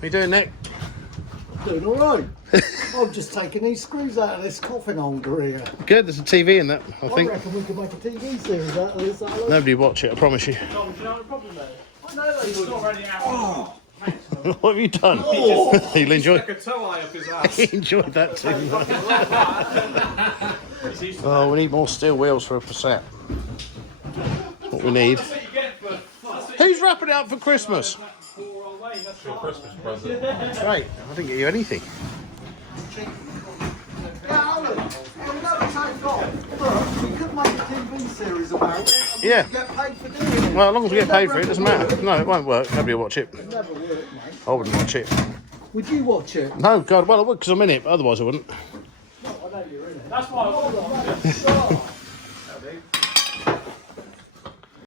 What you doing, Nick? Doing all right. I'm just taking these screws out of this coffin holder here. Good, there's a TV in that, I I think. reckon we could make a TV series out of this. Nobody watch it, I promise you. Tom, do you know what the problem is? I know they It's would. already out. Oh, What have you done? He'll enjoy. Like a toe eye up his ass. He enjoyed that too. Oh, we need more steel wheels for a Passat. What we need. That's what you get for. Who's wrapping it up for Christmas? That's your Christmas present. Great, I didn't get you anything. yeah, Alan. We'll never take off. Look, we could make a TV series about it. And Yeah. we could get paid for doing it. Well, as long as we get paid for it, it doesn't matter. No, it won't work. Nobody will watch it. It'd never work, mate. I wouldn't watch it. Would you watch it? No, God, well, I would because I'm in it, but otherwise I wouldn't. That's why I